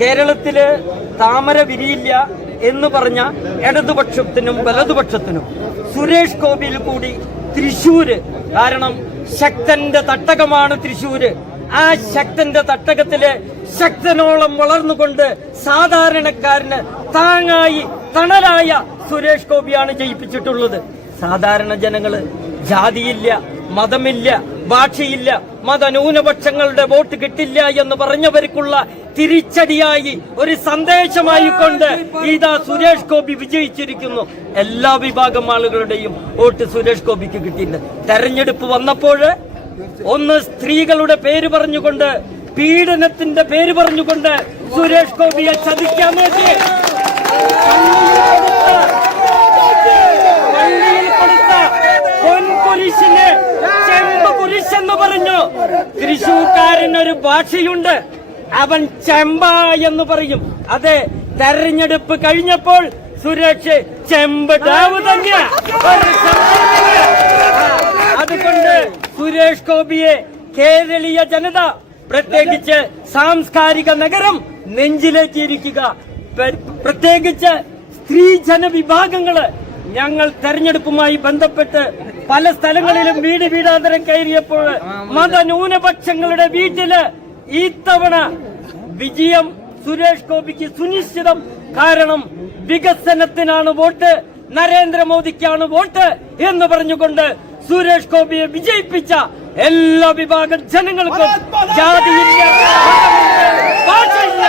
കേരളത്തില് താമര വിരിയില്ല എന്ന് പറഞ്ഞ ഇടതുപക്ഷത്തിനും വലതുപക്ഷത്തിനും സുരേഷ് ഗോപിയിൽ കൂടി തൃശ്ശൂര്, കാരണം ശക്തന്റെ തട്ടകമാണ് തൃശ്ശൂര്, ആ ശക്തന്റെ തട്ടകത്തില് ശക്തനോളം വളർന്നുകൊണ്ട് സാധാരണക്കാരന് താങ്ങായി തണലായ സുരേഷ് ഗോപിയാണ് ജയിപ്പിച്ചിട്ടുള്ളത്. സാധാരണ ജനങ്ങള് ജാതിയില്ല, മതമില്ല, ഭാഷയില്ല, മതന്യൂനപക്ഷങ്ങളുടെ വോട്ട് കിട്ടില്ല എന്ന് പറഞ്ഞവർക്കുള്ള തിരിച്ചടിയായി ഒരു സന്ദേശമായി കൊണ്ട് ഇതാ സുരേഷ് ഗോപി വിജയിച്ചിരിക്കുന്നു. എല്ലാ വിഭാഗം ആളുകളുടെയും വോട്ട് സുരേഷ് ഗോപിക്ക് കിട്ടിയിട്ടുണ്ട്. തെരഞ്ഞെടുപ്പ് വന്നപ്പോൾ ഒന്ന് സ്ത്രീകളുടെ പേര് പറഞ്ഞുകൊണ്ട്, പീഡനത്തിന്റെ പേര് പറഞ്ഞുകൊണ്ട് സുരേഷ് ഗോപിയെ ചതിക്കാൻ വേണ്ടി പള്ളിയിൽ കൊടുത്ത പൊൻകുരിശിന് ചെമ്പ് കുരിശെന്ന് പറഞ്ഞു. തൃശൂർക്കാരനൊരു ഭാഷയുണ്ട്, അവൻ ചെമ്പ എന്ന് പറയും. അതെ, തെരഞ്ഞെടുപ്പ് കഴിഞ്ഞപ്പോൾ സുരേഷ് ചെമ്പ് ഡാവ് തന്നെ. അതുകൊണ്ട് സുരേഷ് ഗോപിയെ കേരളീയ ജനത, പ്രത്യേകിച്ച് സാംസ്കാരിക നഗരം നെഞ്ചിലേക്ക് ഇരിക്കുക. പ്രത്യേകിച്ച് സ്ത്രീജന വിഭാഗങ്ങള് ഞങ്ങൾ തെരഞ്ഞെടുപ്പുമായി ബന്ധപ്പെട്ട് പല സ്ഥലങ്ങളിലും വീടാന്തരം കയറിയപ്പോൾ മതന്യൂനപക്ഷങ്ങളുടെ വീട്ടില് ഇത്തവണ വിജയം സുരേഷ് ഗോപിക്ക് സുനിശ്ചിതം. കാരണം വികസനത്തിനാണ് വോട്ട്, നരേന്ദ്രമോദിക്കാണ് വോട്ട് എന്ന് പറഞ്ഞുകൊണ്ട് സുരേഷ് ഗോപിയെ വിജയിപ്പിച്ച എല്ലാ വിഭാഗം ജനങ്ങൾക്കും, ജാതിയില്ല, ഭാഷയില്ല,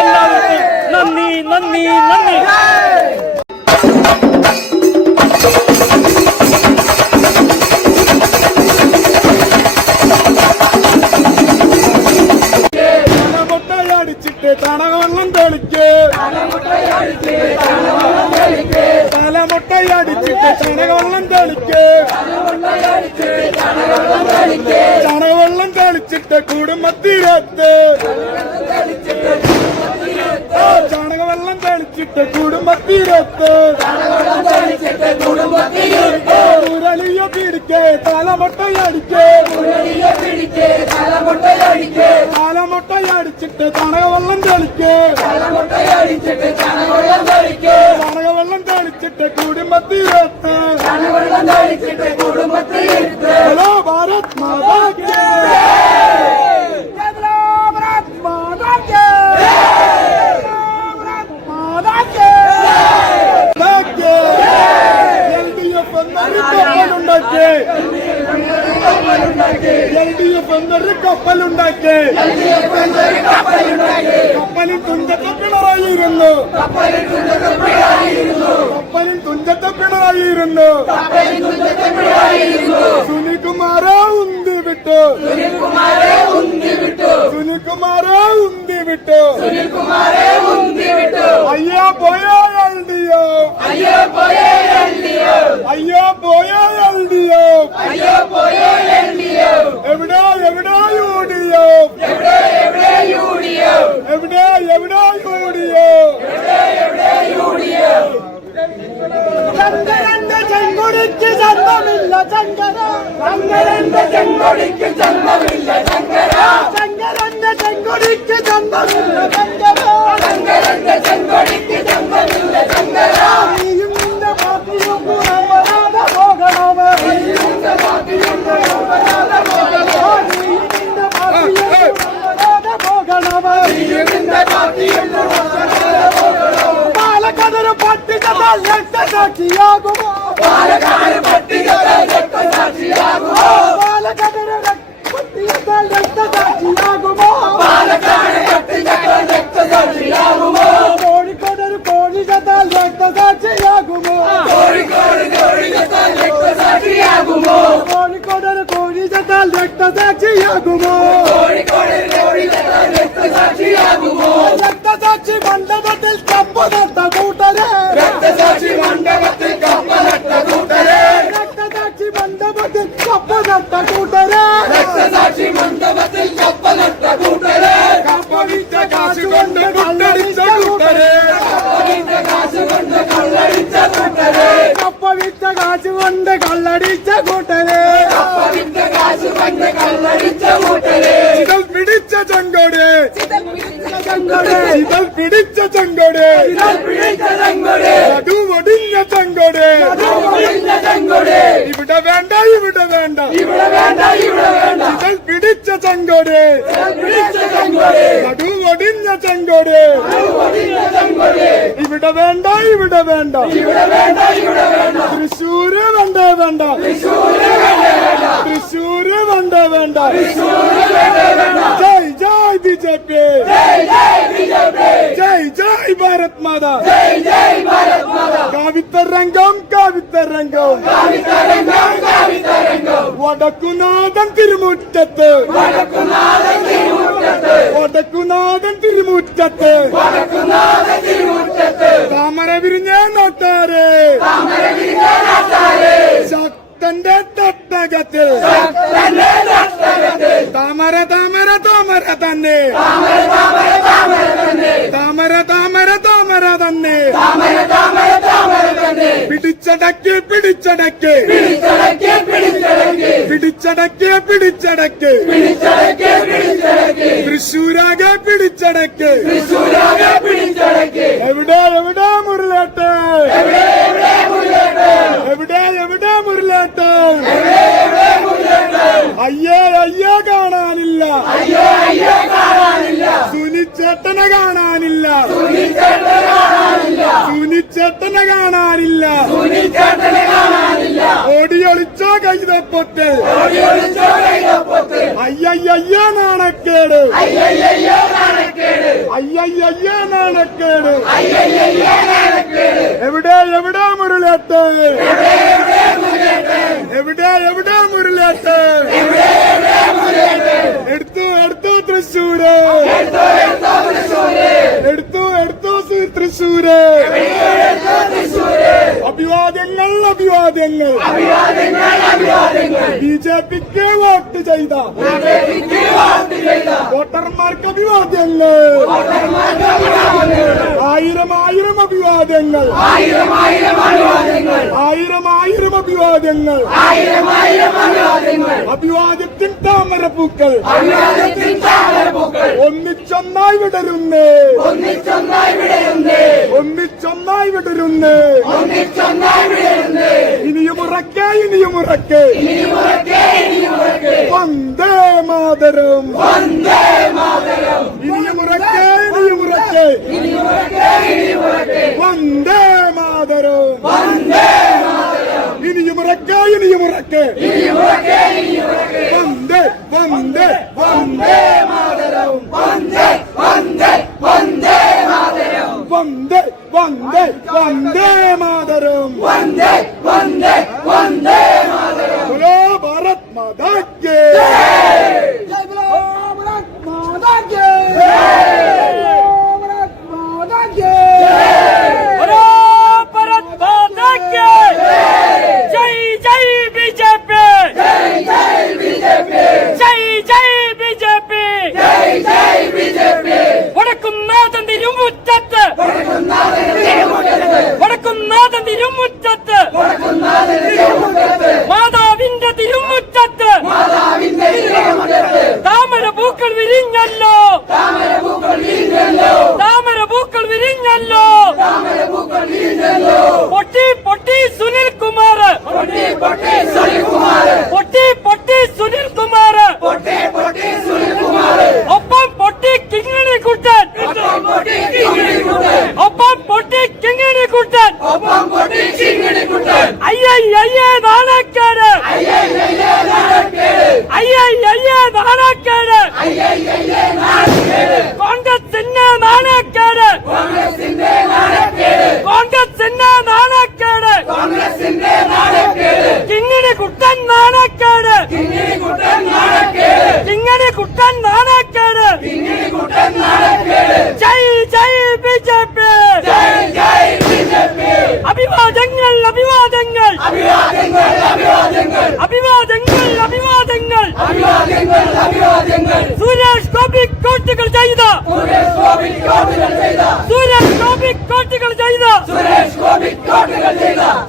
എല്ലാവർക്കും നന്ദി, നന്ദി, നന്ദി. തണകവെള്ളം തെളിക്ക്, തലമുട്ടയടിച്ചിട്ട് ചണകവെള്ളം തെളിക്ക്, ചണകവെള്ളം തെളിച്ചിട്ട് കുടുംബത്തിരത്ത്, ചണകവെള്ളം തെളിച്ചിട്ട് കുടുംബത്തിരത്ത്, മുരളിയ പിടിക്ക് തലമുട്ടയടിക്ക്, തലമുട്ടയടിച്ചിട്ട് ചണകവെള്ളം തെളിക്ക്, ചണകവെള്ളം തെളിച്ചിട്ട് കുടുംബത്തിരത്ത്. ഹലോ ഭാരത് മാതാ കി LDF എന്നൊരു കപ്പലുണ്ടാക്കി, കപ്പലിൽ തുഞ്ചത്ത് പിണറായിരുന്നു, കപ്പലിൽ തുഞ്ചത്ത് പിണറായിരുന്നു. സുനിൽകുമാരെ ഉന്തി വിട്ടു, സുനിൽകുമാരെ ഉന്തി വിട്ടു. അയ്യോ പോയ LDF, അയ്യോ പോയ LDF. എവിടെ UDF, എവിടെ UDF. ചന്ദ്രന്റെ ചെങ്കൊടിക്ക് ജന്മമില്ല ചങ്കര, ചന്ദ്രന്റെ ചെങ്കൊടിക്ക് ജന്മമില്ല ചങ്കര, ചങ്കരന്റെ ചെങ്കൊടിക്ക് ജന്മമില്ല ചങ്കര, ചങ്കരന്റെ ചെങ്കൊടിക്ക് ജന്മമില്ല ചങ്കര. നീയും നിന്റെ പാർട്ടിയും വരാതെ പോകണമേ, നീയും നിന്റെ പാർട്ടിയും വരാതെ പോകണമേ, നീയും നിന്റെ പാർട്ടിയും വരാതെ പോകണമേ, നീയും നിന്റെ പാർട്ടിയും വരാതെ പോകണമേ. പാലക്കാടൊരു പട്ടികത്താൽ രക്തസാക്ഷിയാകുമോ, പാലക്കാട് പട്ടികത്താൽ രക്തസാക്ഷിയാകുമോ, പാലക്കാടൊരു പട്ടികത്താൽ രക്തസാക്ഷിയാകുമോ, പാലക്കാട് പട്ടികത്താൽ രക്തസാക്ഷിയാകുമോ. കോഴിക്കോടൊരു കോഴികത്താൽ രക്തസാക്ഷിയാകുമോ, കോഴിക്കോട് കോഴികത്താൽ രക്തസാക്ഷിയാകുമോ, കോഴിക്കോടൊരു കോഴികത്താൽ രക്തസാക്ഷിയാകുമോ, കോഴിക്കോട് കോഴികത്താൽ രക്തസാക്ഷിയാകുമോ. രക്തസാക്ഷി മണ്ഡപത്തിൽ കപ്പ് നട്ട കൂട്ടരെ, രക്തസാക്ഷി മണ്ഡപത്തിൽ കപ്പ് നട്ട കൂട്ടരെ, രക്തസാക്ഷി മണ്ഡപത്തിൽ കപ്പ് നട്ട കൂട്ടരെ, രക്തസാക്ഷി മണ്ഡപത്തിൽ കപ്പ് നട്ട കൂട്ടരെ. കപ്പവിറ്റ കാശ് കൊണ്ട് കൊള്ളടിച്ച കൂട്ടരെ, കപ്പവിറ്റ കാശ് കൊണ്ട് കൊള്ളടിച്ച കൂട്ടരെ, കപ്പവിറ്റ കാശ് കൊണ്ട് കൊള്ളടിച്ച കൂട്ടരെ, കപ്പവിറ്റ കാശ് കൊണ്ട് കൊള്ളടിച്ച കൂട്ടരെ. ചിതൽ പിടിച്ച ചെങ്കോട്, ചിതൽ പിടിച്ച ചിതൽ പിടിച്ച ചെങ്കോട് നടുവൊടിഞ്ഞ ചെങ്കോട് ഇവിടെ വേണ്ട ചിതൽ പിടിച്ച ചെങ്കോട് നടുവൊടിഞ്ഞ ചെങ്കോട് ഇവിടെ വേണ്ട തൃശ്ശൂര് വേണ്ട തൃശ്ശൂര് വേണ്ട ജയ് ജയ് ബിജെപി ജയ് ഭാരത് മാതാ കാവിത്തരംഗം വടക്കുനാഥൻ തിരുമുറ്റത്ത് താമര വിരിഞ്ഞ നാട്ടാരെ ശക്തന്റെ തട്ടകത്തിൽ താമര തന്നെ പിടിച്ചടക്ക് തൃശ്ശൂരാകെ പിടിച്ചടക്ക് എവിടെ മുരളേട്ട് എവിടെ മുരളേട്ട് അയ്യേ കാണാനില്ല സുനിച്ചേട്ടനെ കാണാനില്ല ഓടിയൊളിച്ചോ കൈതപ്പൊട്ട് അയ്യയ്യ നാണക്കേട് എവിടെ മുരളേട്ട് എവിടെ മുരളേട്ട് എടുത്തു തൃശ്ശൂര് എടുത്തു തൃശ്ശൂര് അഭിവാദ്യങ്ങൾ ബിജെപിക്ക് വോട്ട് ചെയ്ത വോട്ടർമാർക്ക് അഭിവാദ്യങ്ങൾ ആയിരം അഭിവാദ്യങ്ങൾ അഭിവാദ്യത്തിൻ താമരപ്പൂക്കൾ ഒന്നിച്ചൊന്നായി വിടരുന്നേ ഇനിയും ഉറക്കെ വന്ദേ മാതരം ഇനിയും ഉറക്കെ വന്ദേ മാതരം ഇനിയും ഉറക്കെ വന്ദേ മാതരം बोलो भारत माता के जय बोलो भारत माता के बोलो भारत माता के जय बीजेपी വടക്കുന്നാഥൻ തിരുമുറ്റത്ത് മാതാവിന്റെ തിരുമുറ്റത്ത് താമര പൂക്കൾ വിരിഞ്ഞല്ലോ പൊട്ടി സുനിൽ കുമാർ ഒപ്പം പൊട്ടി കിങ്ങിണി കുട്ടൻ അയ്യയ്യ നാണക്കേട് കോൺഗ്രസിന്റെ നാണക്കേട് കിങ്ങിണി കുട്ടൻ നാണക്കേട് ജയ് ബിജെപി അഭിവാദങ്ങൾ സുരേഷ് ഗോപി കോട്ടുകൾ ചെയ്ത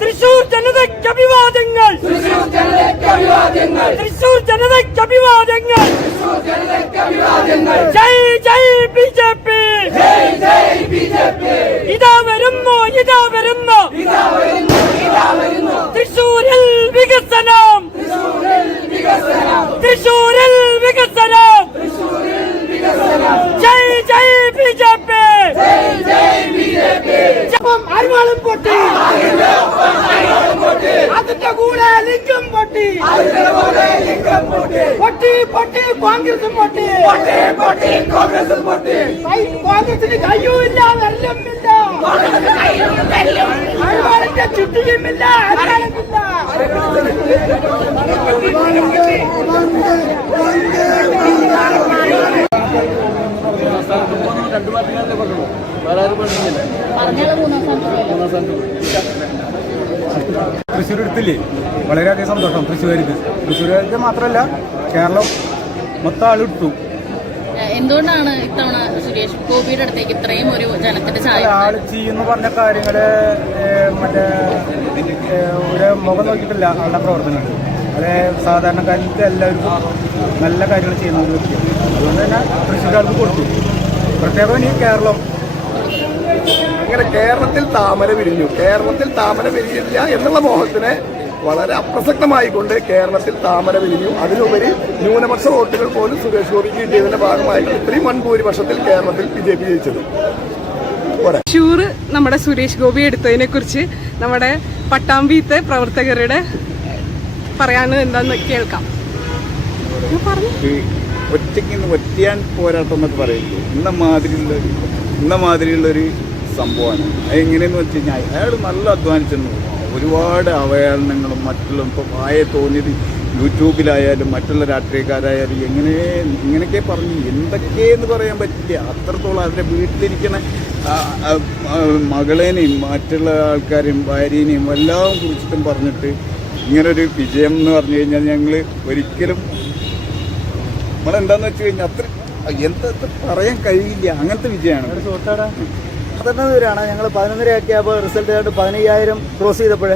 തൃശൂർ ജനതയ്ക്ക് അഭിവാദങ്ങൾ ജയ് ബിജെപി ഇതാ വരുന്നു തൃശൂരിൽ വികസനം ജയ് ജയ് ബിജെപി അരിവാളും പൊട്ടി അതിന്റെ കൂടെ ലിംഗം പൊട്ടി പൊട്ടി കോൺഗ്രസും പൊട്ടി കോൺഗ്രസിന് കയ്യുമില്ല വെല്ലമില്ല അരിവാളിന്റെ ചുറ്റിയുമില്ല അരിവാളുമില്ല തൃശ്ശൂർ എടുത്തില്ലേ വളരെയധികം സന്തോഷം. തൃശ്ശൂർക്ക് മാത്രമല്ല കേരളം മൊത്തം ആളെടുത്തു. എന്തുകൊണ്ടാണ് ഇത്തവണ സുരേഷ് ഗോപിയുടെ അടുത്തേക്ക് ഇത്രയും ഒരു ജനത്തിന്റെ ചായ? ആള് ചെയ്യുന്ന പറഞ്ഞ കാര്യങ്ങള് മറ്റേ ഒരു മുഖം നോക്കിയിട്ടില്ല ആളുടെ പ്രവർത്തനങ്ങൾ. അത് സാധാരണക്കാർക്ക് എല്ലാവർക്കും നല്ല കാര്യങ്ങൾ ചെയ്യുന്ന ഒരു വ്യക്തിയാണ്. അതുകൊണ്ട് തന്നെ തൃശ്ശൂരാൾക്ക് കൊടുത്തു. പ്രത്യേകം ഈ കേരളം അങ്ങനെ കേരളത്തിൽ താമര വിരിഞ്ഞില്ല എന്നുള്ള മോഹത്തിനെ വളരെ അപ്രസക്തമായിക്കൊണ്ട് കേരളത്തിൽ താമര വിരിഞ്ഞു. അതിലുപരി ന്യൂനപക്ഷ വോട്ടുകൾ പോലും സുരേഷ് ഗോപിക്ക് കിട്ടിയതിന്റെ ഭാഗമായി ഇത്രയും വൻഭൂരിപക്ഷത്തിൽ കേരളത്തിൽ BJP ജയിച്ചത്. തൃശ്ശൂർ നമ്മുടെ സുരേഷ് ഗോപി എടുത്തതിനെ കുറിച്ച് നമ്മുടെ പട്ടാമ്പിത്തെ പ്രവർത്തകരുടെ പറയാൻ എന്താന്ന് കേൾക്കാം. ഒറ്റയാൻ പോരാട്ടം എന്നൊക്കെ പറയുള്ളൂ. ഇന്ന മാതിരിയുള്ളൊരു സംഭവമാണ്. അതെങ്ങനെയെന്ന് വെച്ച് കഴിഞ്ഞാൽ അയാൾ നല്ല അധ്വാനിച്ചെന്നു. ഒരുപാട് അവഹേളനങ്ങളും മറ്റുള്ള ഇപ്പോൾ ആയെ തോന്നിയത് യൂട്യൂബിലായാലും മറ്റുള്ള രാഷ്ട്രീയക്കാരായാലും ഇങ്ങനെയൊക്കെ പറഞ്ഞ് എന്തൊക്കെയെന്ന് പറയാൻ പറ്റില്ല. അത്രത്തോളം അവരുടെ വീട്ടിലിരിക്കണ മകളേനെയും മറ്റുള്ള ആൾക്കാരെയും ഭാര്യേനെയും എല്ലാം കുറിച്ചിട്ടും പറഞ്ഞിട്ട് ഇങ്ങനൊരു വിജയം എന്ന് പറഞ്ഞു കഴിഞ്ഞാൽ ഞങ്ങൾ ഒരിക്കലും നമ്മളെന്താന്ന് വെച്ച് കഴിഞ്ഞാൽ അത്ര എന്താ പറയാൻ കഴിയില്ല. അങ്ങനത്തെ വിജയമാണ്. പതിനൊന്നരാണ് ഞങ്ങൾ 11:30 ആക്കിയപ്പോൾ റിസൾട്ട് ആയിട്ട് 15,000 ക്രോസ് ചെയ്തപ്പോൾ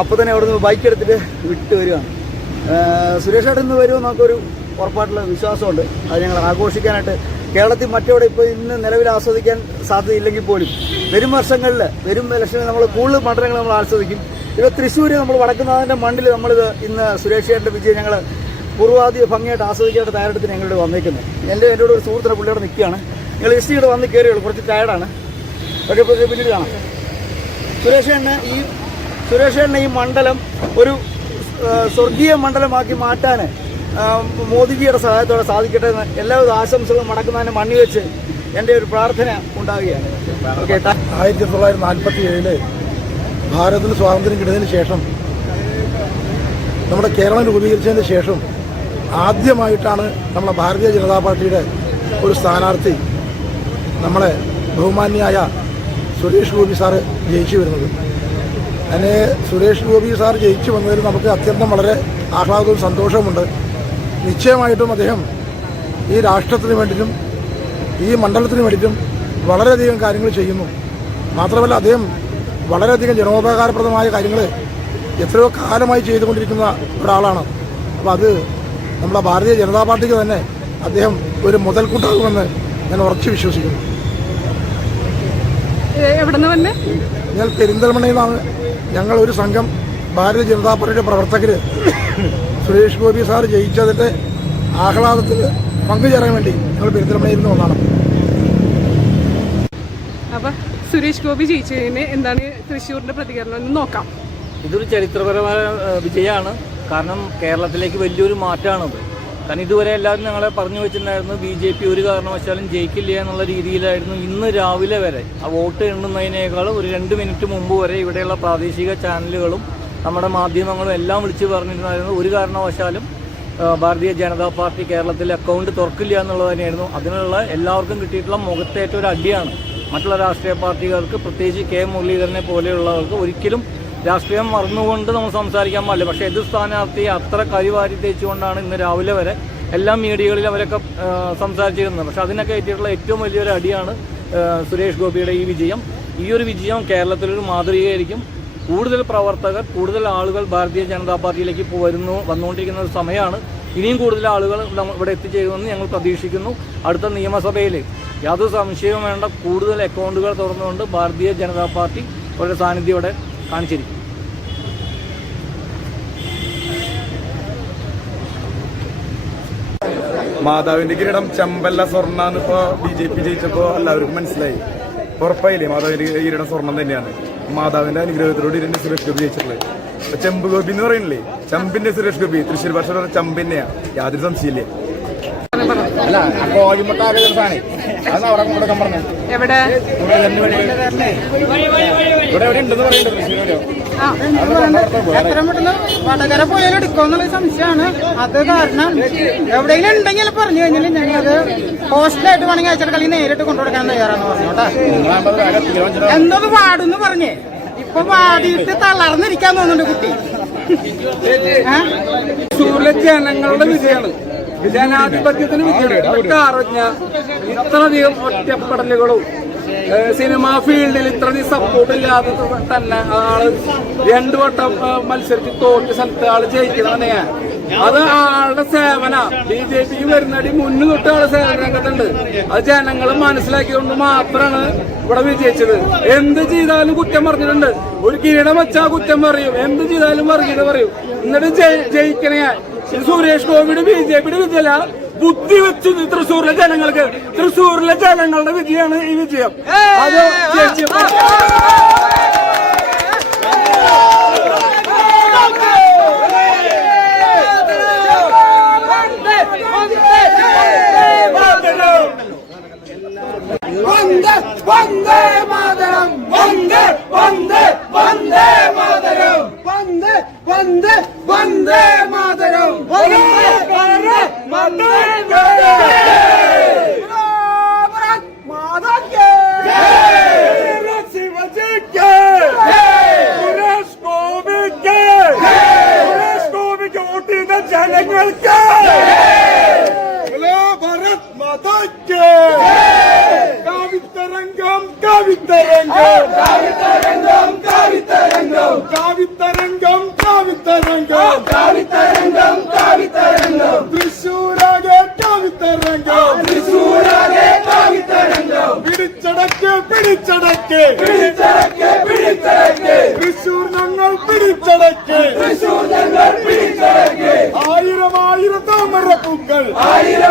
അപ്പോൾ തന്നെ അവിടെ നിന്ന് ബൈക്ക് എടുത്തിട്ട് വിട്ട് വരികയാണ്. സുരേഷ് ഏട്ടൻ ഇന്ന് വരുമെന്ന് നമുക്കൊരു ഉറപ്പായിട്ടുള്ള വിശ്വാസമുണ്ട്. അത് ഞങ്ങൾ ആഘോഷിക്കാനായിട്ട് കേരളത്തിൽ മറ്റെവിടെ ഇപ്പോൾ ഇന്ന് നിലവിൽ ആസ്വദിക്കാൻ സാധ്യതയില്ലെങ്കിൽ പോലും വരും വർഷങ്ങളിൽ വരും ഇലക്ഷനിൽ നമ്മൾ കൂടുതൽ മണ്ഡലങ്ങൾ നമ്മൾ ആസ്വദിക്കും. ഇപ്പോൾ തൃശ്ശൂർ നമ്മൾ വടക്കുന്നാഥൻ്റെ മണ്ണിൽ നമ്മളിത് ഇന്ന് സുരേഷ് ഏട്ടൻ്റെ വിജയം ഞങ്ങൾ പൂർവാധിക ഭംഗിയായിട്ട് ആസ്വദിക്കാനായിട്ട് തയ്യാറെടുത്തിന് ഞങ്ങളുടെ വന്നേക്കുന്നത്. എൻ്റെ ഒരു സുഹൃത്തിൻ്റെ പുള്ളിയോട് നിൽക്കുകയാണ്. നിങ്ങൾ ഹിസ്റ്ററിയുടെ വന്ന് കയറിയുള്ളൂ, കുറച്ച് ടയർഡാണ്. ഓക്കെ, പിന്നീട് കാണാം. സുരേഷ് ഏട്ടനെ ഈ മണ്ഡലം ഒരു സ്വർഗീയ മണ്ഡലമാക്കി മാറ്റാൻ മോദിജിയുടെ സഹായത്തോടെ സാധിക്കട്ടെ എന്ന് എല്ലാവിധ ആശംസകളും മടക്കുന്നതിന് മണ്ണി വെച്ച് എൻ്റെ ഒരു പ്രാർത്ഥന ഉണ്ടാവുകയാണ്. ഓക്കെ. 1947 ഭാരതത്തിന് സ്വാതന്ത്ര്യം കിട്ടിയതിന് ശേഷം നമ്മുടെ കേരളം രൂപീകരിച്ചതിന് ശേഷം ആദ്യമായിട്ടാണ് നമ്മളെ ഭാരതീയ ജനതാ പാർട്ടിയുടെ ഒരു സ്ഥാനാർത്ഥി നമ്മളെ ബഹുമാന്യായ സുരേഷ് ഗോപി സാറ് ജയിച്ചു വരുന്നത്. അങ്ങനെ സുരേഷ് ഗോപി സാർ ജയിച്ചു വന്നതിൽ നമുക്ക് അത്യന്തം വളരെ ആഹ്ലാദവും സന്തോഷവുമുണ്ട്. നിശ്ചയമായിട്ടും അദ്ദേഹം ഈ രാഷ്ട്രത്തിന് വേണ്ടിയിട്ടും ഈ മണ്ഡലത്തിന് വേണ്ടിയിട്ടും വളരെയധികം കാര്യങ്ങൾ ചെയ്യുന്നു. മാത്രമല്ല അദ്ദേഹം വളരെയധികം ജനോപകാരപ്രദമായ കാര്യങ്ങൾ എത്രയോ കാലമായി ചെയ്തുകൊണ്ടിരിക്കുന്ന ഒരാളാണ്. അപ്പോൾ അത് നമ്മളെ ഭാരതീയ ജനതാ പാർട്ടിക്ക് തന്നെ അദ്ദേഹം ഒരു മുതൽക്കൂട്ടാകുമെന്ന് ഞാൻ ഉറച്ചു വിശ്വസിക്കുന്നു. ഞാൻ പെരിന്തൽമണ്ണയിൽ നിന്നാണ്. ഞങ്ങൾ ഒരു സംഘം ഭാരതീയ ജനതാ പാർട്ടിയുടെ പ്രവർത്തകർ സുരേഷ് ഗോപി സാർ ജയിച്ചതിൻ്റെ ആഹ്ലാദത്തിൽ പങ്കുചേരാൻ വേണ്ടി ഞങ്ങൾ പെരിന്തൽമണ്ണയിൽ നിന്ന് വന്നതാണ്. അപ്പം സുരേഷ് ഗോപി ജയിച്ചതിന് എന്താണ് തൃശ്ശൂരിന്റെ പ്രതികരണം എന്ന് നോക്കാം. ഇതൊരു ചരിത്രപരമായ വിജയമാണ്. കാരണം കേരളത്തിലേക്ക് വലിയൊരു മാറ്റമാണത്. കാരണം ഇതുവരെ എല്ലാവരും ഞങ്ങളെ പറഞ്ഞു വെച്ചിട്ടുണ്ടായിരുന്നു BJP ഒരു കാരണവശാലും ജയിക്കില്ല എന്നുള്ള രീതിയിലായിരുന്നു. ഇന്ന് രാവിലെ വരെ ആ വോട്ട് എണ്ണുന്നതിനേക്കാളും ഒരു 2 മിനിറ്റ് മുമ്പ് വരെ ഇവിടെയുള്ള പ്രാദേശിക ചാനലുകളും നമ്മുടെ മാധ്യമങ്ങളും എല്ലാം വിളിച്ചു പറഞ്ഞിരുന്നായിരുന്നു ഒരു കാരണവശാലും ഭാരതീയ ജനതാ പാർട്ടി കേരളത്തിൽ അക്കൗണ്ട് തുറക്കില്ല എന്നുള്ളത് തന്നെയായിരുന്നു. അതിനുള്ള എല്ലാവർക്കും കിട്ടിയിട്ടുള്ള മുഖത്തേറ്റ ഒരു അടിയാണ്. മറ്റുള്ള രാഷ്ട്രീയ പാർട്ടികൾക്ക്, പ്രത്യേകിച്ച് K മുരളീധരനെ പോലെയുള്ളവർക്ക് ഒരിക്കലും രാഷ്ട്രീയം മറന്നുകൊണ്ട് നമ്മൾ സംസാരിക്കാൻ പാടില്ല. പക്ഷേ എതിർ സ്ഥാനാർത്ഥിയെ അത്ര കരിവാരി തേച്ചുകൊണ്ടാണ് ഇന്ന് രാവിലെ വരെ എല്ലാ മീഡിയകളിലും അവരൊക്കെ സംസാരിച്ചിരുന്നത്. പക്ഷെ അതിനൊക്കെ എത്തിയിട്ടുള്ള ഏറ്റവും വലിയൊരു അടിയാണ് സുരേഷ് ഗോപിയുടെ ഈ വിജയം. ഈ ഒരു വിജയം കേരളത്തിലൊരു മാതൃകയായിരിക്കും. കൂടുതൽ പ്രവർത്തകർ, കൂടുതൽ ആളുകൾ ഭാരതീയ ജനതാ പാർട്ടിയിലേക്ക് വന്നുകൊണ്ടിരിക്കുന്ന ഒരു സമയമാണ്. ഇനിയും കൂടുതൽ ആളുകൾ ഇവിടെ എത്തിച്ചേരുമെന്ന് ഞങ്ങൾ പ്രതീക്ഷിക്കുന്നു. അടുത്ത നിയമസഭയിൽ യാതൊരു സംശയവും വേണ്ട, കൂടുതൽ അക്കൗണ്ടുകൾ തുറന്നുകൊണ്ട് ഭാരതീയ ജനതാ പാർട്ടി അവരുടെ സാന്നിധ്യം ഇവിടെ കാണിച്ചിരിക്കും. മാതാവിന്റെ കിരീടം ചെമ്പല്ല സ്വർണ്ണാന്ന് ഇപ്പൊ BJP ജയിച്ചപ്പോ എല്ലാവർക്കും മനസ്സിലായി. ഉറപ്പായില്ലേ മാതാവിന്റെ കിരീടം സ്വർണം തന്നെയാണ്. മാതാവിന്റെ അനുഗ്രഹത്തിലൂടെ ഇതിന്റെ സുരേഷ് ഗോപി ജയിച്ചിട്ടുള്ളത്. ചെമ്പ് ഗോപി എന്ന് പറയുന്നില്ലേ, ചെമ്പിന്റെ സുരേഷ് ഗോപി തൃശ്ശൂർ ഭാഷ ചെമ്പ് തന്നെയാ, യാതൊരു സംശയമില്ലേ. അല്ല കോഴിമുട്ട അത് അവിടെ കൊണ്ടൊക്കെ പറഞ്ഞു എവിടെ ഇവിടെ ഉണ്ടെന്ന് പറയുന്നുണ്ട് തൃശ്ശൂരോ. എത്ര പെട്ടെന്ന് വടകര പോയാലും എടുക്കുമെന്നുള്ള സംശയമാണ്. അത് കാരണം എവിടെയെങ്കിലും ഉണ്ടെങ്കിൽ പറഞ്ഞു കഴിഞ്ഞാൽ ഞങ്ങളത് പോസ്റ്റലായിട്ട് വേണമെങ്കിൽ അയച്ചിട്ട് കളി നേരിട്ട് കൊണ്ടുകൊടുക്കാൻ തയ്യാറാന്ന് പറഞ്ഞു കേട്ടോ. എന്തോ പാടുന്ന് പറഞ്ഞേ, ഇപ്പൊ പാടിയിട്ട് തളർന്നിരിക്കാൻ തോന്നുന്നുണ്ട് കുട്ടി. ജനങ്ങളുടെ വിജയമാണ്, ജനാധിപത്യത്തിന് വിജയമാണ്. അറിഞ്ഞ ഇത്രയധികം ഒറ്റപ്പെടലുകളും സിനിമാ ഫീൽഡിൽ ഇത്രയധികം സപ്പോർട്ട് ഇല്ലാതെ തന്നെ ആള് 2 വട്ടം മത്സരിച്ച് തോറ്റ സ്ഥലത്ത് ആള് ജയിക്കണമെന്നേ, അത് ആളുടെ സേവന. BJPക്ക് വരുന്നടി മുന്നു തൊട്ട് ആള് സേവന രംഗത്തുണ്ട്. അത് ജനങ്ങൾ മനസ്സിലാക്കിയതുകൊണ്ട് മാത്രമാണ് ഇവിടെ വിജയിച്ചത്. എന്ത് ചെയ്താലും കുറ്റം പറഞ്ഞിട്ടുണ്ട്. ഒരു കിരീടം വെച്ചാൽ കുറ്റം പറയും, എന്ത് ചെയ്താലും വർഗീയത പറയും. എന്നിട്ട് ജയിക്കണേ സുരേഷ് ഗോപിയുടെ BJPയുടെ വിജയല്ല, ബുദ്ധി വെച്ചു തൃശ്ശൂരിലെ ജനങ്ങൾക്ക്. തൃശ്ശൂരിലെ ജനങ്ങളുടെ വിജയമാണ് ഈ വിജയം. അത് വന്ദേ വന്ദേ മാതരം, വന്ദേ വന്ദേ വന്ദേ മാതരം, വന്ദേ വന്ദേ വന്ദേ മാതരം, വന്ദേ വന്ദേ വന്ദേ മാതരം, ശിവജിക്ക്, സുരേഷ് ഗോപിക്ക്, സുരേഷ് ഗോപിക്ക് വോട്ട് ചെയ്ത ജനങ്ങൾക്ക്, ഭാരത് മാതാക്ക്. കാവിത്തരംഗം കാവിത്തരംഗം കാവിത്തരംഗം കാവിത്തരംഗം കാവിത്തരംഗം കാവിത്തരംഗം കാവിത്തരംഗം കാവിത്തരംഗം തൃശ്ശൂരാകെ കാവിത്തരംഗം തൃശ്ശൂരാകെ കാവിത്തരംഗം പിടിച്ചടക്ക് പിടിച്ചടക്ക് പിടിച്ചടക്ക് പിടിച്ചടക്ക് തൃശ്ശൂർ ഞങ്ങൾ പിടിച്ചടക്ക് തൃശ്ശൂർ ഞങ്ങൾ പിടിച്ചടക്ക്. 1000 താമരപ്പൂക്കൾ 1000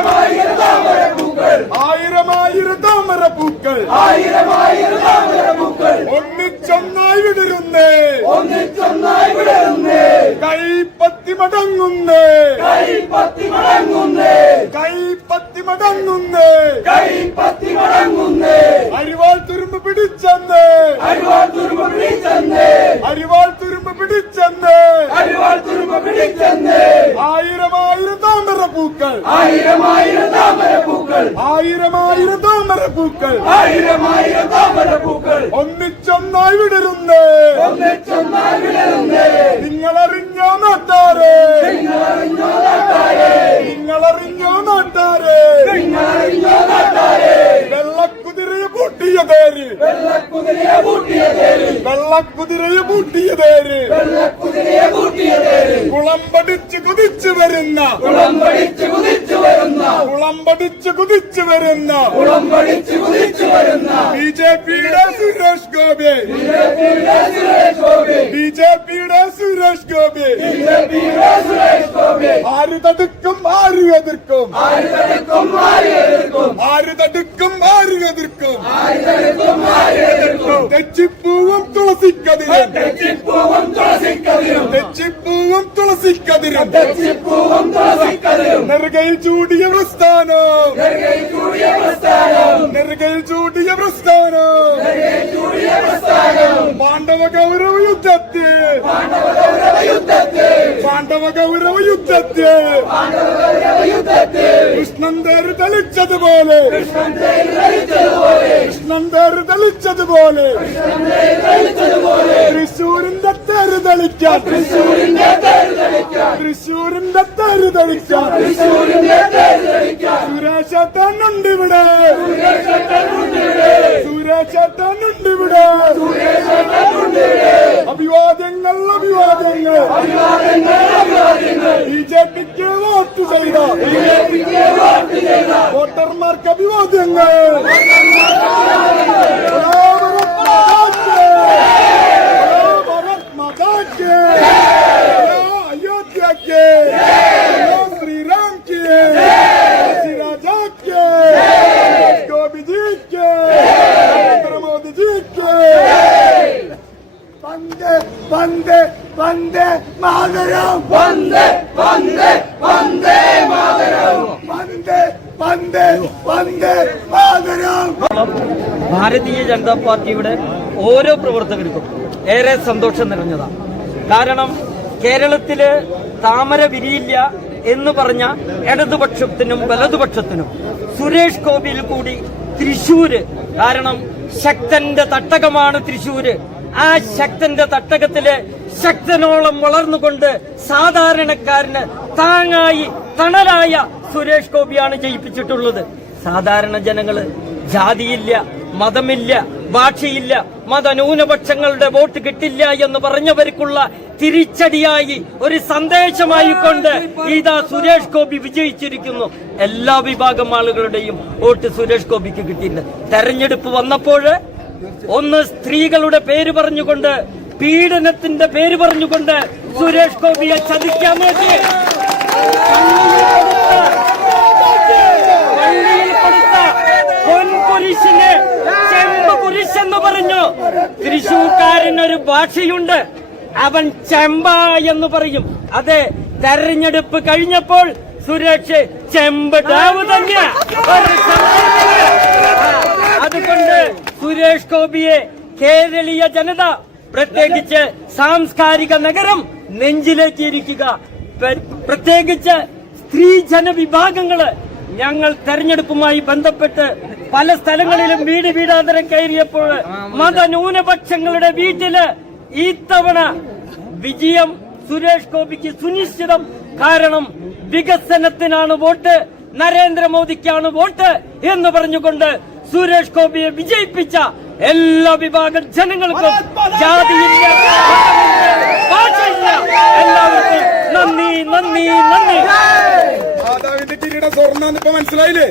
താമരപ്പൂക്കൾ 1000 താമരപ്പൂക്കൾ 1000 താമരപ്പൂക്കൾ ഒന്നിച്ചൊന്നായി വിടരുന്നേ ഒന്നിച്ചൊന്നായി വിടരുന്നേ കൈപ്പത്തി മടങ്ങുന്നേ കൈപ്പത്തി മടങ്ങുന്നേ കൈപ്പത്തി മടങ്ങുന്നേ കൈപ്പത്തി മടങ്ങുന്നേ അരിവാൾ തുരുമ്പ് പിടിച്ചെന്ന് അരിവാൾ തുരുമ്പ് പിടിച്ചെന്ന് അരിവാൾ തുരുമ്പ് പിടിച്ചെന്ന് അരിവാൾ തുരുമ്പ് പിടിച്ചെന്ന് 1000 താമരപ്പൂക്കൾ 1000 താമരപ്പൂക്കൾ 1000 താമരപ്പൂക്കൾ 1000 താമരപ്പൂക്കൾ ഒന്നിച്ചൊന്നായി വിടരുന്നേ ഒന്നിച്ചൊന്നായി വിടരുന്നേ. നിങ്ങളറിഞ്ഞോ നാട്ടാരെ നിങ്ങളറിഞ്ഞോ നാട്ടാരെ നിങ്ങളറിഞ്ഞോ നാട്ടാരെ നിങ്ങളറിഞ്ഞോ നാട്ടാരെ വെള്ളക്കുതിരയെ പൂട്ടിയതേര് വെള്ളക്കുതിരയെ പൂട്ടിയതേര് വെള്ളക്കുതിരയെ പൂട്ടിയതേര് വെള്ളക്കുതിരയെ പൂട്ടിയതേര് കുളമ്പടിച്ച് കുതിച്ചു വരുന്ന കുളമ്പടിച്ച് കുതിച്ചു വരുന്ന കുളമ്പടിച്ച് കുതിച്ചു വരുന്ന കുളമ്പടിച്ച് കുതിച്ചു വരുന്ന BJPയുടെ സുരേഷ് ഗോപി BJPയുടെ സുരേഷ് ഗോപി BJPയുടെ സുരേഷ് ഗോപി BJPയുടെ സുരേഷ് ഗോപി. ആര് തടുക്കും ആര് എതിർക്കും ആര് തടുക്കും ആര് എതിർക്കും ആര് തടുക്കും ആര് എതിർക്കും ആര് തടുക്കും ആര് എതിർക്കും. തെച്ചിപ്പൂവും തുളസിക്കതിരും തെച്ചിപ്പൂവും തുളസിക്കതിരും തെച്ചിപ്പൂവും തുളസിക്കതിരും തെച്ചിപ്പൂവും തുളസിക്കതിരും നെറുകയിൽ ചൂടിയ പ്രസ്ഥാനം നെറുകയിൽ ചൂടിയ പ്രസ്ഥാനം നെറുകയിൽ ചൂടിയ പ്രസ്ഥാനം നെറുകയിൽ ചൂടിയ പ്രസ്ഥാനം. പാണ്ഡവ ഗൗരവ യുദ്ധത്തിൽ പാണ്ഡവ ഗൗരവ യുദ്ധത്തിൽ പാണ്ഡവ ഗൗരവ യുദ്ധത്തിൽ പാണ്ഡവ ഗൗരവ യുദ്ധത്തിൽ കൃഷ്ണൻ തേര് തെളിച്ചതുപോലെ കൃഷ്ണൻ തേര് തെളിച്ചതുപോലെ കൃഷ്ണൻ തേര് തെളിച്ചതുപോലെ കൃഷ്ണൻ തേര് തെളിച്ചതുപോലെ തൃശ്ശൂരിന്റെ തേര് തെളിക്കാൻ തൃശ്ശൂരിന്റെ തേര് തെളിക്കാൻ തൃശ്ശൂരിന്റെ തേര് തെളിക്കാൻ തൃശ്ശൂരിന്റെ തേര് തെളിക്കാൻ. സുരേഷേട്ടനുണ്ട് ഇവിടെ സുരേഷേട്ടനുണ്ട് ഇവിടെ സുരേഷേട്ടനുണ്ട് ഇവിടെ സുരേഷേട്ടനുണ്ട് ഇവിടെ. അഭിവാദ്യങ്ങൾ അഭിവാദ്യങ്ങൾ അഭിവാദ്യങ്ങൾ അഭിവാദ്യങ്ങൾ. BJPക്ക് വോട്ട് ചെയ്ത BJPക്ക് വോട്ട് ചെയ്ത വോട്ടർമാർക്ക് അഭിവാദ്യങ്ങൾ വന്ദേ വന്ദേ മാതരം വന്ദേ വന്ദേ വന്ദേ മാതരം വന്ദേ വന്ദേ വന്ദേ മാതരം. ഭാരതീയ ജനതാ പാർട്ടിയുടെ ഓരോ പ്രവർത്തകർക്കും ഏറെ സന്തോഷം നിറഞ്ഞതാണ്. കാരണം കേരളത്തില് താമര വിരിയില്ല എന്ന് പറഞ്ഞ ഇടതുപക്ഷത്തിനും വലതുപക്ഷത്തിനും സുരേഷ് ഗോപിയിൽ കൂടി തൃശൂര്, കാരണം ശക്തന്റെ തട്ടകമാണ് തൃശൂര്, ആ ശക്തന്റെ തട്ടകത്തില് ശക്തനോളം വളർന്നുകൊണ്ട് സാധാരണക്കാരന് താങ്ങായി തണലായ സുരേഷ് ഗോപിയാണ് ജയിപ്പിച്ചിട്ടുള്ളത്. സാധാരണ ജനങ്ങള് ജാതിയില്ല, മതമില്ല, ഭാഷയില്ല, മതന്യൂനപക്ഷങ്ങളുടെ വോട്ട് കിട്ടില്ല എന്ന് പറഞ്ഞവർക്കുള്ള തിരിച്ചടിയായി ഒരു സന്ദേശമായി കൊണ്ട് ഇതാ സുരേഷ് ഗോപി വിജയിച്ചിരിക്കുന്നു. എല്ലാ വിഭാഗം ആളുകളുടെയും വോട്ട് സുരേഷ് ഗോപിക്ക് കിട്ടിയിട്ടുണ്ട്. തെരഞ്ഞെടുപ്പ് വന്നപ്പോൾ ഒന്ന് സ്ത്രീകളുടെ പേര് പറഞ്ഞുകൊണ്ട്, പീഡനത്തിന്റെ പേര് പറഞ്ഞുകൊണ്ട് സുരേഷ് ഗോപിയെ ചതിക്കാൻ നോക്കി. പൊൻകുരിശിന് ചെമ്പ് കുരിശെന്ന് പറഞ്ഞു. തൃശൂർക്കാരനൊരു ഭാഷയുണ്ട്, അവൻ ചെമ്പ എന്ന് പറയും. അതെ, തെരഞ്ഞെടുപ്പ് കഴിഞ്ഞപ്പോൾ സുരേഷ് ചെമ്പ് ഡാവ് തന്നെ. അതുകൊണ്ട് സുരേഷ് ഗോപിയെ കേരളീയ ജനത, പ്രത്യേകിച്ച് സാംസ്കാരിക നഗരം നെഞ്ചിലേക്ക് ഇരിക്കുക. പ്രത്യേകിച്ച് സ്ത്രീ ജനവിഭാഗങ്ങള് ഞങ്ങൾ തെരഞ്ഞെടുപ്പുമായി ബന്ധപ്പെട്ട് പല സ്ഥലങ്ങളിലും വീടാന്തരം കയറിയപ്പോൾ മതന്യൂനപക്ഷങ്ങളുടെ വീട്ടില് ഇത്തവണ വിജയം സുരേഷ് ഗോപിക്ക് സുനിശ്ചിതം. കാരണം വികസനത്തിനാണ് വോട്ട്, നരേന്ദ്രമോദിക്കാണ് വോട്ട് എന്ന് പറഞ്ഞുകൊണ്ട് സുരേഷ് ഗോപിയെ വിജയിപ്പിച്ച എല്ലാ വിഭാഗം ജനങ്ങൾക്കും, ജാതിയില്ല, ഭാഷയില്ല, എല്ലാവർക്കും നന്ദി നന്ദി നന്ദി. മാതാവിന്റെ കിരീടം സ്വർണ്ണാന്ന് ഇപ്പൊ മനസ്സിലായില്ലേ?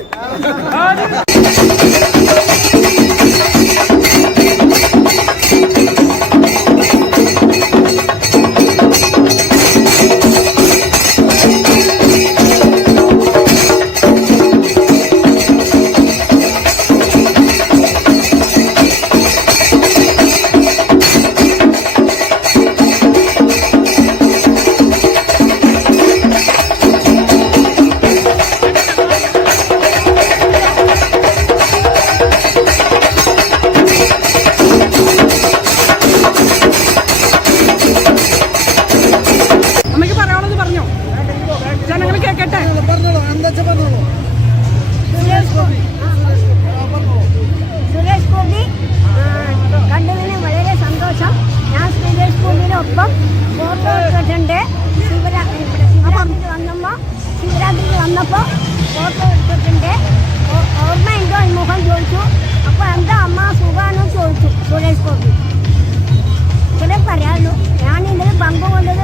അമ്മയ്ക്ക് പറയാനുള്ളത് പറഞ്ഞോ, ജനങ്ങൾ കേൾക്കട്ടെ. സുരേഷ് ഗോപി കണ്ടതിന് വളരെ സന്തോഷം. ഞാൻ സുരേഷ് ഗോപിയുടെ ഫോട്ടോ എടുത്തിട്ടുണ്ട്. ശിവരാത്രി വന്നപ്പോൾ ഫോട്ടോ എടുത്തിട്ടുണ്ട്. ഓർമ്മയുണ്ടോ എന്ന് മുഖം ചോദിച്ചു. അപ്പോൾ എന്താ അമ്മ സുഖമാണോ ചോദിച്ചു സുരേഷ് ഗോപി. ഇത്രേ പറയാനുള്ളൂ. ഞാൻ ഇതിൽ പങ്കുകൊണ്ടത്